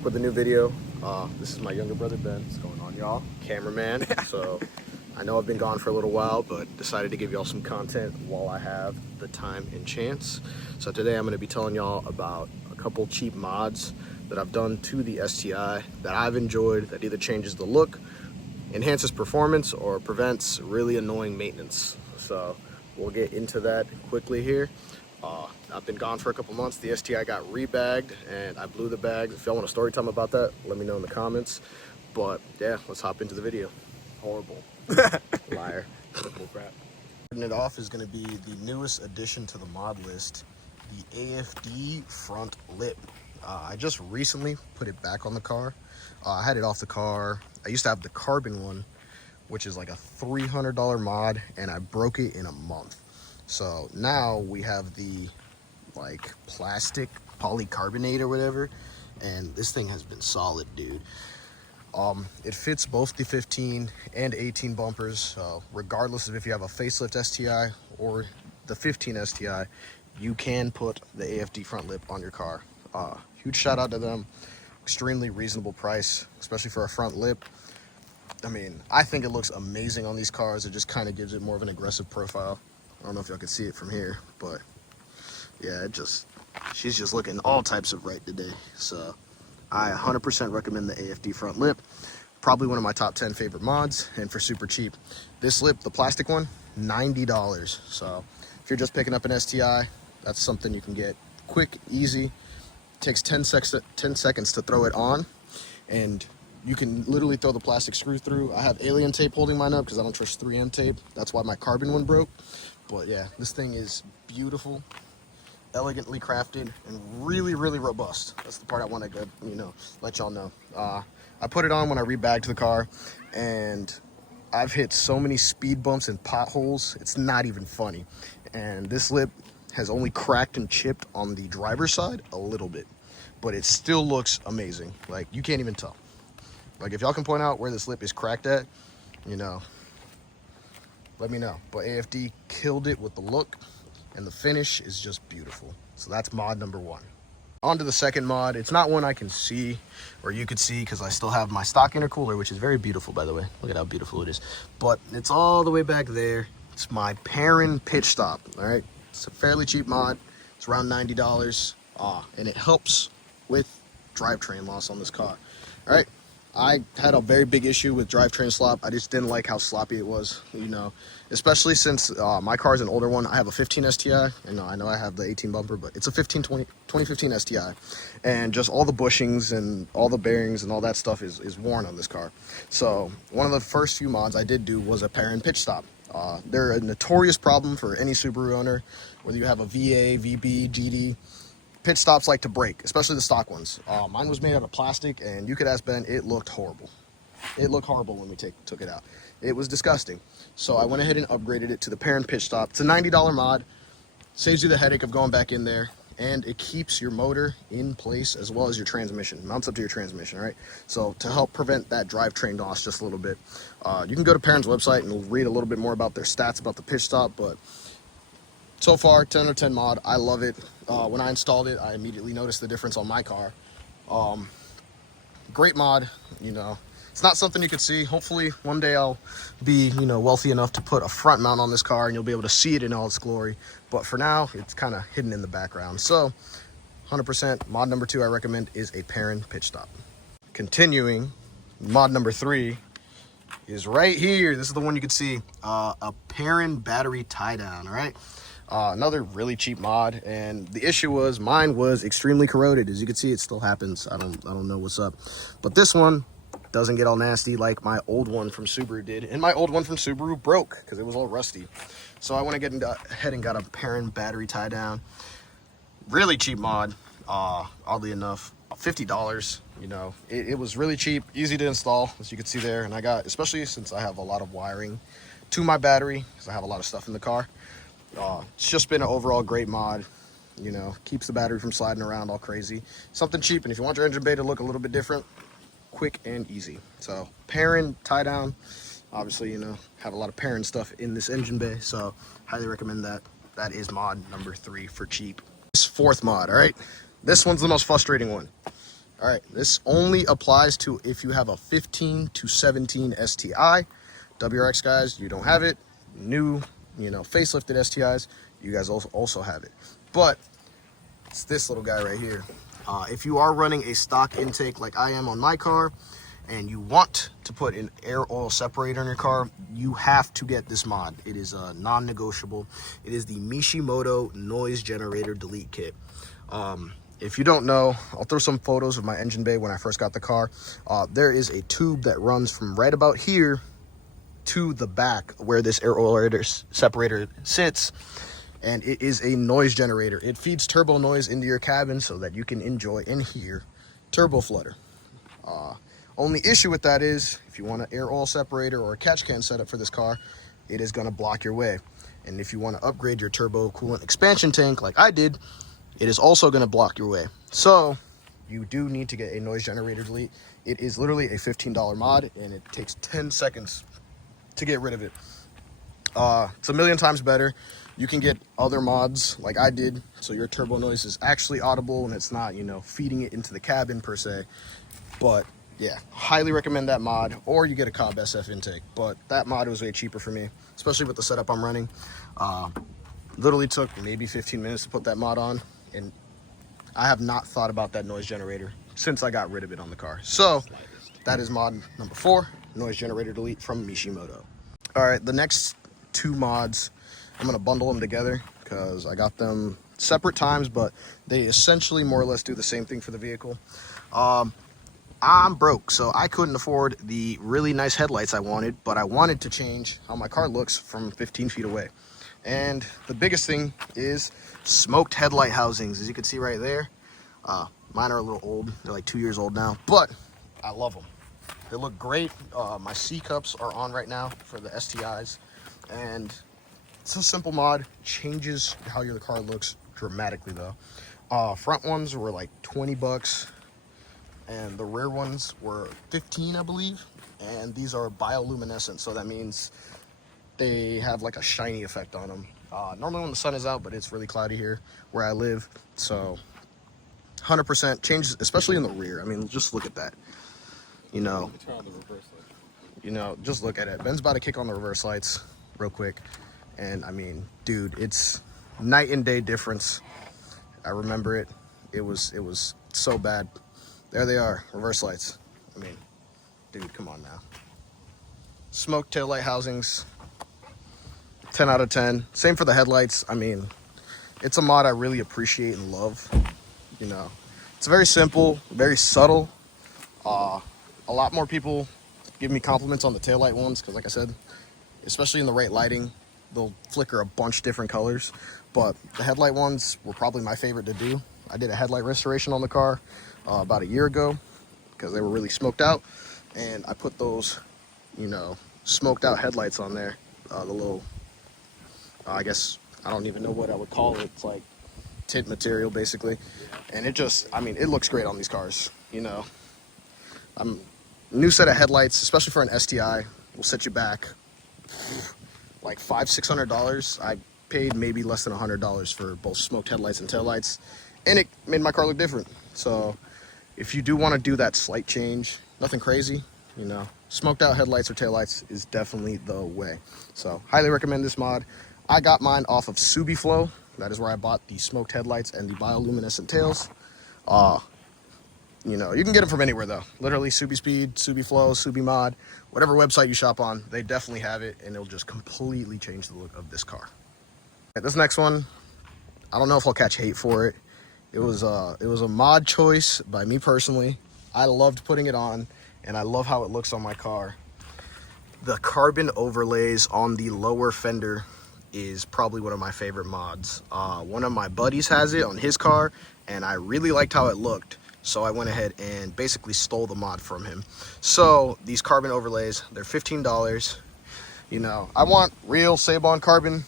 back with a new video. This is my younger brother Ben. What's going on, y'all? Cameraman. So I know I've been gone for a little while, but decided to give y'all some content while I have the time and chance. So today I'm going to be telling y'all about a couple cheap mods that I've done to the STI that I've enjoyed, that either changes the look, enhances performance, or prevents really annoying maintenance. So we'll get into that quickly here. I've been gone for a couple months. The STI got rebagged and I blew the bags. If y'all want a story time about that, let me know in the comments. But yeah, let's hop into the video. Horrible. Liar. Horrible crap. Starting it off is going to be the newest addition to the mod list, the AFD front lip. I just recently put it back on the car. I had it off the car. I used to have the carbon one, which is like a $300 mod, and I broke it in a month. So now we have the like plastic polycarbonate or whatever, and this thing has been solid, dude. It fits both the 15 and 18 bumpers, so regardless of if you have a facelift STI or the 15 STI, you can put the AFD front lip on your car. Huge shout out to them. Extremely reasonable price, especially for a front lip. I mean, I think it looks amazing on these cars. It just kind of gives it more of an aggressive profile. I don't know if y'all can see it from here, but yeah, she's just looking all types of right today. So I 100% recommend the AFD front lip. Probably one of my top 10 favorite mods, and for super cheap. This lip, the plastic one, $90. So if you're just picking up an STI, that's something you can get quick, easy. It takes 10 seconds to throw it on, and you can literally throw the plastic screw through. I have alien tape holding mine up because I don't trust 3M tape. That's why my carbon one broke. But yeah, this thing is beautiful, elegantly crafted, and really, really robust. That's the part I want to let y'all know. I put it on when I rebagged the car, and I've hit so many speed bumps and potholes, it's not even funny. And this lip has only cracked and chipped on the driver's side a little bit, but it still looks amazing. Like, you can't even tell. Like, if y'all can point out where this lip is cracked at, let me know. But AFD killed it with the look, and the finish is just beautiful. So that's mod number one. On to the second mod. It's not one I can see, or you could see, because I still have my stock intercooler, which is very beautiful, by the way. Look at how beautiful it is. But it's all the way back there. It's my Perrin pitch stop, all right? It's a fairly cheap mod. It's around $90, and it helps with drivetrain loss on this car, all right? I had a very big issue with drivetrain slop. I just didn't like how sloppy it was, especially since my car is an older one. I have a 15 STI, and I know I have the 18 bumper, but it's a 2015 STI, and just all the bushings and all the bearings and all that stuff is worn on this car. So one of the first few mods I did do was a Perrin pitch stop. They're a notorious problem for any Subaru owner, whether you have a VA, VB, GD. Pitch stops like to break, especially the stock ones. Mine was made out of plastic, and you could ask Ben, it looked horrible. It looked horrible when we took it out. It was disgusting. So I went ahead and upgraded it to the Perrin pitch stop. It's a $90 mod, saves you the headache of going back in there, and it keeps your motor in place as well as your transmission. Mounts up to your transmission, right? So to help prevent that drivetrain loss just a little bit, you can go to Perrin's website and read a little bit more about their stats about the pitch stop, but so far, 10 out of 10 mod. I love it. When I installed it, I immediately noticed the difference on my car. Great mod, It's not something you could see. Hopefully, one day I'll be, wealthy enough to put a front mount on this car, and you'll be able to see it in all its glory. But for now, it's kind of hidden in the background. So, 100%, mod number 2 I recommend is a Perrin pitch stop. Continuing, mod number 3 is right here. This is the one you can see. A Perrin battery tie down, all right? Another really cheap mod, and the issue was mine was extremely corroded. As you can see, it still happens. I don't know what's up, but this one doesn't get all nasty like my old one from Subaru did, and my old one from Subaru broke because it was all rusty. So I went ahead and got a Perrin battery tie down. Really cheap mod, oddly enough, $50. It was really cheap, easy to install, as you can see there. And I got, especially since I have a lot of wiring to my battery, because I have a lot of stuff in the car. It's just been an overall great mod. Keeps the battery from sliding around all crazy. Something cheap, and if you want your engine bay to look a little bit different, quick and easy. So Perrin tie down. Obviously, have a lot of Perrin stuff in this engine bay, so highly recommend that. That is mod number 3 for cheap. This fourth mod, all right? This one's the most frustrating one. All right, this only applies to if you have a 15 to 17 STI. WRX guys, you don't have it. New, facelifted STIs, you guys also have it. But it's this little guy right here. If you are running a stock intake like I am on my car, and you want to put an air oil separator in your car, you have to get this mod. It is non-negotiable. It is the Mishimoto noise generator delete kit. If you don't know, I'll throw some photos of my engine bay when I first got the car. There is a tube that runs from right about here to the back where this air oil separator sits, and it is a noise generator. It feeds turbo noise into your cabin so that you can enjoy and hear turbo flutter. Only issue with that is if you want an air oil separator or a catch can setup for this car, it is going to block your way. And if you want to upgrade your turbo coolant expansion tank like I did, it is also going to block your way. So you do need to get a noise generator delete. It is literally a $15 mod, and it takes 10 seconds to get rid of it. It's a million times better. You can get other mods like I did, so your turbo noise is actually audible and it's not, feeding it into the cabin per se. But yeah, highly recommend that mod, or you get a Cobb SF intake. But that mod was way cheaper for me, especially with the setup I'm running. Literally took maybe 15 minutes to put that mod on, and I have not thought about that noise generator since I got rid of it on the car. So that is mod number 4, noise generator delete from Mishimoto. All right, the next 2 mods, I'm gonna bundle them together because I got them separate times, but they essentially more or less do the same thing for the vehicle. I'm broke, so I couldn't afford the really nice headlights I wanted, but I wanted to change how my car looks from 15 feet away. And the biggest thing is smoked headlight housings. As you can see right there, mine are a little old. They're like 2 years old now, but I love them. They look great. My C cups are on right now for the STIs, and it's a simple mod. Changes how your car looks dramatically though. Front ones were like 20 bucks, and the rear ones were 15, I believe. And these are bioluminescent, so that means they have like a shiny effect on them. Normally when the sun is out, but it's really cloudy here where I live, so 100% changes, especially in the rear. I mean, just look at that. Turn on the reverse light. Just look at it. Ben's about to kick on the reverse lights real quick, and I mean, dude, it's night and day difference. I remember it. It was so bad. There they are, reverse lights. I mean, dude, come on now. Smoked taillight housings, 10 out of 10. Same for the headlights. I mean, it's a mod I really appreciate and love. It's very simple, very subtle. A lot more people give me compliments on the taillight ones because, like I said, especially in the right lighting, they'll flicker a bunch different colors. But the headlight ones were probably my favorite to do. I did a headlight restoration on the car about a year ago because they were really smoked out, and I put those, smoked out headlights on there. The little, I guess, I don't even know what I would call it. It's like tint material basically, and it just, I mean, it looks great on these cars. New set of headlights, especially for an STI, will set you back like $500-600. I paid maybe less than $100 for both smoked headlights and taillights, and it made my car look different. So if you do want to do that slight change, nothing crazy, smoked out headlights or taillights is definitely the way. So highly recommend this mod. I got mine off of Subiflow. That is where I bought the smoked headlights and the bioluminescent tails. You can get them from anywhere though. Literally SubiSpeed, Subiflow, Subimod, whatever website you shop on, they definitely have it, and it'll just completely change the look of this car. This next one, I don't know if I'll catch hate for it. It was a mod choice by me personally. I loved putting it on, and I love how it looks on my car. The carbon overlays on the lower fender is probably one of my favorite mods. One of my buddies has it on his car, and I really liked how it looked. So I went ahead and basically stole the mod from him. So these carbon overlays, they're $15. I want real Sabon carbon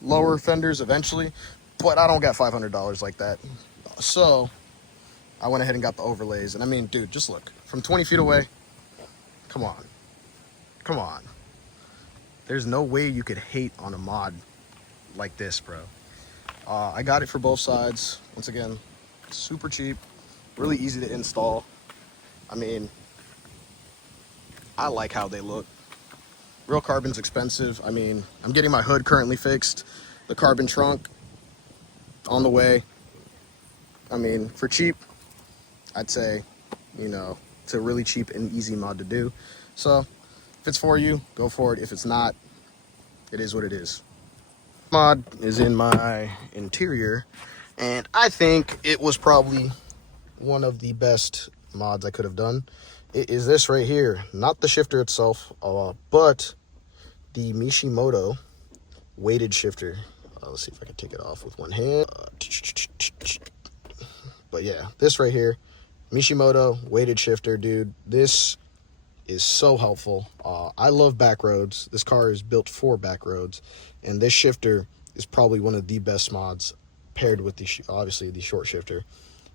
lower fenders eventually, but I don't got $500 like that. So I went ahead and got the overlays. And I mean, dude, just look. From 20 feet away, come on. Come on. There's no way you could hate on a mod like this, bro. I got it for both sides. Once again, super cheap. really easy to install. I mean, I like how they look. Real carbon's expensive. I mean, I'm getting my hood currently fixed. The carbon trunk on the way. I mean, for cheap, I'd say, you know, it's a really cheap and easy mod to do. So if it's for you, go for it. If it's not, it is what it is. Mod is in my interior, and I think it was probably one of the best mods I could have done. It is this right here, not the shifter itself, but the Mishimoto weighted shifter. Let's see if I can take it off with one hand. But yeah, this right here, Mishimoto weighted shifter, dude. This is so helpful. I love back roads. This car is built for back roads, and this shifter is probably one of the best mods paired with the obviously the short shifter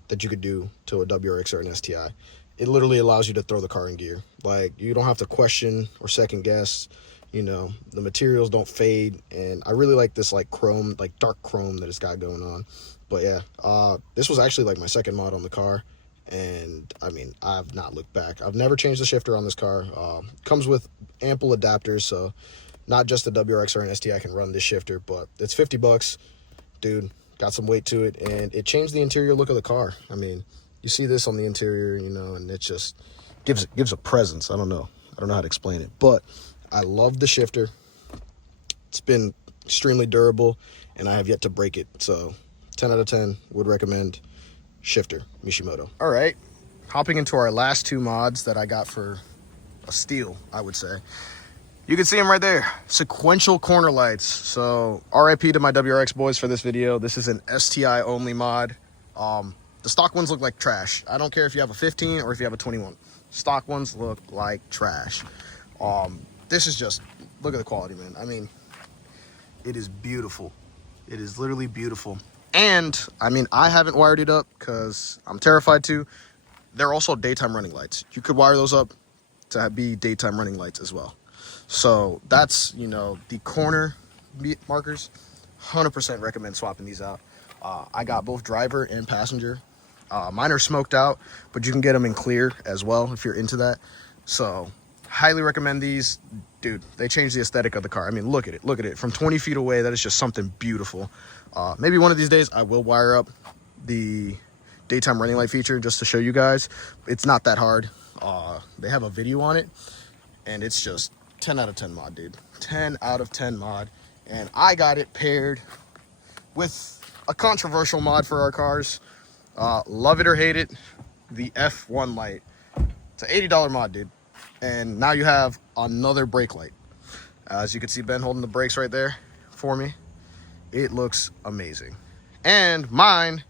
that you could do to a WRX or an STI. It literally allows you to throw the car in gear. Like, you don't have to question or second guess. You know, the materials don't fade, and I really like this like chrome, like dark chrome that it's got going on. But yeah, this was actually like my second mod on the car, and I mean, I've not looked back. I've never changed the shifter on this car. Comes with ample adapters, so not just a WRX or an STI can run this shifter, but it's 50 bucks, dude. Got some weight to it, and it changed the interior look of the car. I mean, you see this on the interior, you know, and it just gives a presence. I don't know how to explain it, but I love the shifter. It's been extremely durable, and I have yet to break it. So 10 out of 10 would recommend shifter Mishimoto. All right, hopping into our last two mods that I got for a steal, I would say. You can see them right there, sequential corner lights. So RIP to my WRX boys for this video. This is an STI only mod. The stock ones look like trash. I don't care if you have a 15 or if you have a 21. Stock ones look like trash. This is just, look at the quality, man. I mean, it is beautiful. It is literally beautiful. And I mean, I haven't wired it up because I'm terrified to. They're also daytime running lights. You could wire those up to be daytime running lights as well. So that's, you know, the corner markers. 100% recommend swapping these out. I got both driver and passenger. Mine are smoked out, but you can get them in clear as well if you're into that. So highly recommend these. Dude, they change the aesthetic of the car. I mean, look at it. Look at it. From 20 feet away, that is just something beautiful. Maybe one of these days I will wire up the daytime running light feature just to show you guys. It's not that hard. They have a video on it, and it's just 10 out of 10 mod, dude. 10 out of 10 mod. And I got it paired with a controversial mod for our cars. Love it or hate it, the F1 light. It's an $80 mod, dude. And now you have another brake light. As you can see Ben holding the brakes right there for me. It looks amazing. And mine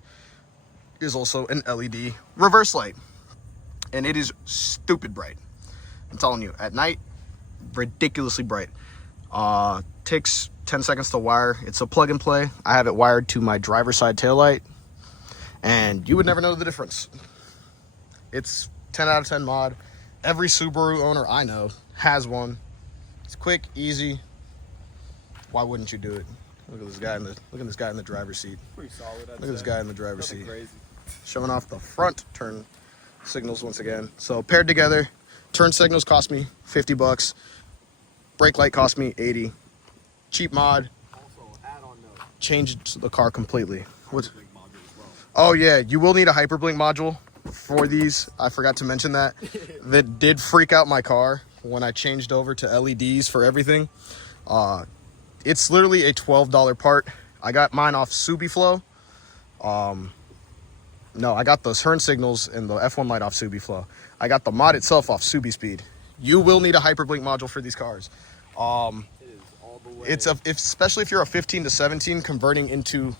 is also an LED reverse light. And it is stupid bright. I'm telling you, at night, ridiculously bright. Takes 10 seconds to wire. It's a plug and play. I have it wired to my driver's side taillight, and you would never know the difference. It's 10 out of 10 mod. Every Subaru owner I know has one. It's quick, easy. Why wouldn't you do it? Look at this guy in the driver's seat. Pretty solid. Look at this guy in the driver's seat. Crazy. Showing off the front turn signals once again. So paired together, turn signals cost me 50 bucks. Brake light cost me 80. Cheap mod. Also, add-on note. Changed the car completely. What? Well. Oh yeah, you will need a hyperblink module for these. I forgot to mention that. That did freak out my car when I changed over to LEDs for everything. It's literally a $12 part. I got mine off SubiFlow. No, I got those turn signals and the F1 light off SubiFlow. I got the mod itself off SubiSpeed. You will need a hyperblink module for these cars. It is all the way. Especially if you're a 15 to 17 converting into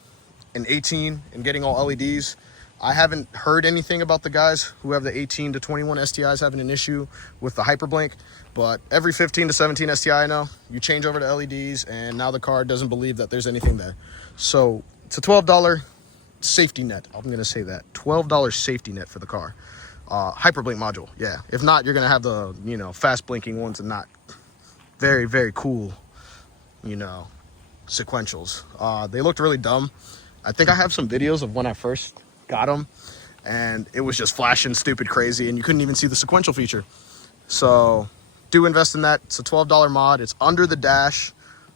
an 18 and getting all LEDs. I haven't heard anything about the guys who have the 18 to 21 STIs having an issue with the hyperblink, but every 15 to 17 STI I know, you change over to LEDs, and now the car doesn't believe that there's anything there. So it's a $12 safety net. I'm going to say that. $12 safety net for the car. Hyperblink module, yeah. If not, you're going to have the, you know, fast blinking ones and not very, very cool, you know, sequentials. They looked really dumb. I think I have some videos of when I first got them, and it was just flashing stupid crazy, and you couldn't even see the sequential feature. So do invest in that. It's a $12 mod. It's under the dash.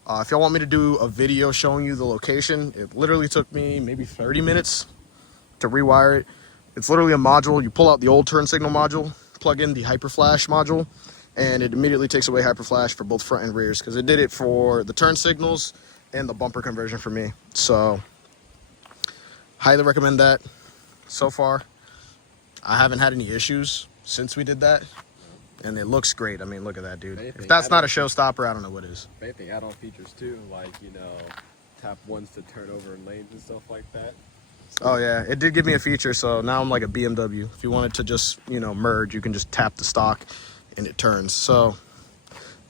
If y'all want me to do a video showing you the location, it literally took me maybe 30 minutes to rewire it. It's literally a module. You pull out the old turn signal module, plug in the hyper flash module, and it immediately takes away hyper flash for both front and rears, because it did it for the turn signals and the bumper conversion for me. So highly recommend that. So far I haven't had any issues since we did that, and it looks great. I mean, look at that, dude. If that's not a showstopper, I don't know what is. If anything, add-on features too, like, you know, tap ones to turn over in lanes and stuff like that. So, oh yeah, it did give me a feature, so now I'm like a BMW. If you wanted to just, you know, merge, you can just tap the stock and it turns. So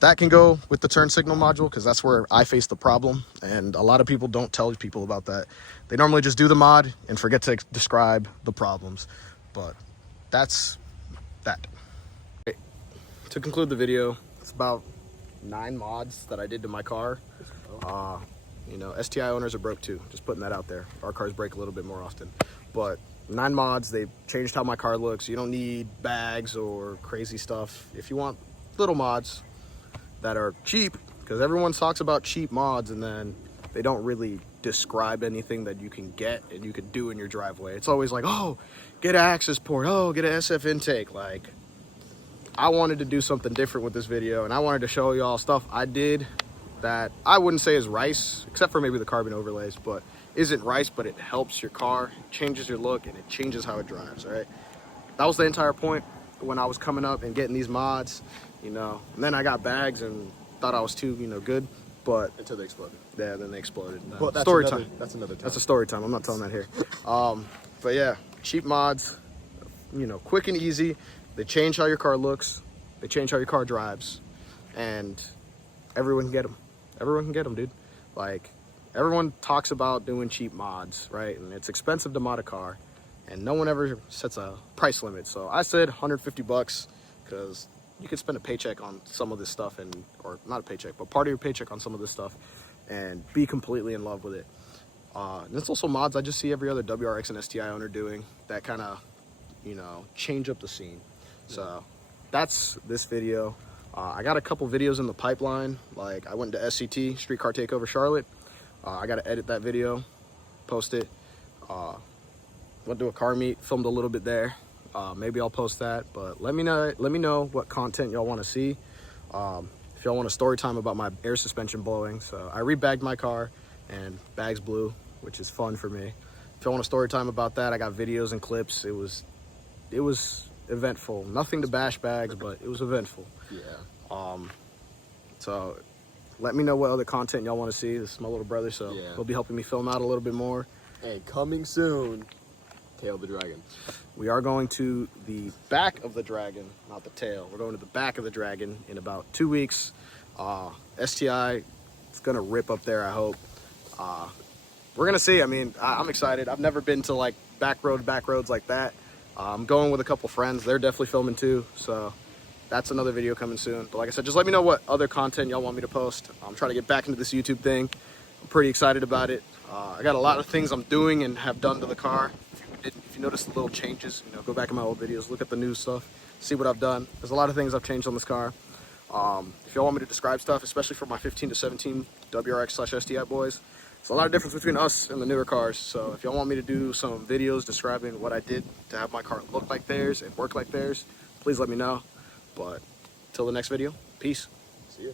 that can go with the turn signal module, because that's where I face the problem, and a lot of people don't tell people about that. They normally just do the mod and forget to describe the problems, but that's that. To conclude the video, it's about 9 mods that I did to my car. You know, STI owners are broke too, just putting that out there. Our cars break a little bit more often, but 9 mods. They've changed how my car looks. You don't need bags or crazy stuff. If you want little mods that are cheap, because everyone talks about cheap mods and then they don't really describe anything that you can get and you can do in your driveway. It's always like, oh, get an access port, oh, get an SF intake. Like, I wanted to do something different with this video, and I wanted to show y'all stuff I did that I wouldn't say is rice, except for maybe the carbon overlays, but isn't rice, but it helps your car, changes your look, and it changes how it drives. All right, that was the entire point when I was coming up and getting these mods, you know. And then I got bags and thought I was too, you know, good, but until they exploded. yeah, then they exploded. But that's Story another, time. That's another time. That's a story time. I'm not telling that here. But yeah, cheap mods, you know, quick and easy. They change how your car looks. They change how your car drives, and everyone can get them. Everyone can get them, dude. Like, everyone talks about doing cheap mods, right? And it's expensive to mod a car, and no one ever sets a price limit. So I said 150 bucks, because you could spend a paycheck on some of this stuff, and or not a paycheck, but part of your paycheck on some of this stuff, and be completely in love with it. And it's also mods I just see every other WRX and STI owner doing that kind of, you know, change up the scene. So that's this video. I got a couple videos in the pipeline. Like, I went to SCT, Street Car Takeover Charlotte. I got to edit that video, post it. Went to a car meet, filmed a little bit there. Maybe I'll post that, but let me know what content y'all want to see. If y'all want a story time about my air suspension blowing. So I rebagged my car and bags blew, which is fun for me. If y'all want a story time about that, I got videos and clips. It was eventful. Nothing to bash bags, but it was eventful. Yeah. So let me know what other content y'all want to see. This is my little brother, so Yeah. he'll be helping me film out a little bit more. And coming soon, Tail the Dragon. We are going to the back of the Dragon, not the tail. We're going to the back of the Dragon in about 2 weeks. STI, it's gonna rip up there, I hope. We're gonna see. I mean, I'm excited. I've never been to like back roads like that. I'm going with a couple friends. They're definitely filming too, so that's another video coming soon. But like I said, just let me know what other content y'all want me to post. I'm trying to get back into this YouTube thing. I'm pretty excited about it. I got a lot of things I'm doing and have done to the car. If you notice the little changes, you know, go back in my old videos, look at the new stuff, see what I've done. There's a lot of things I've changed on this car. If y'all want me to describe stuff, especially for my 15 to 17 WRX/STI boys, there's a lot of difference between us and the newer cars. So if y'all want me to do some videos describing what I did to have my car look like theirs and work like theirs, please let me know. But till the next video, peace. See ya.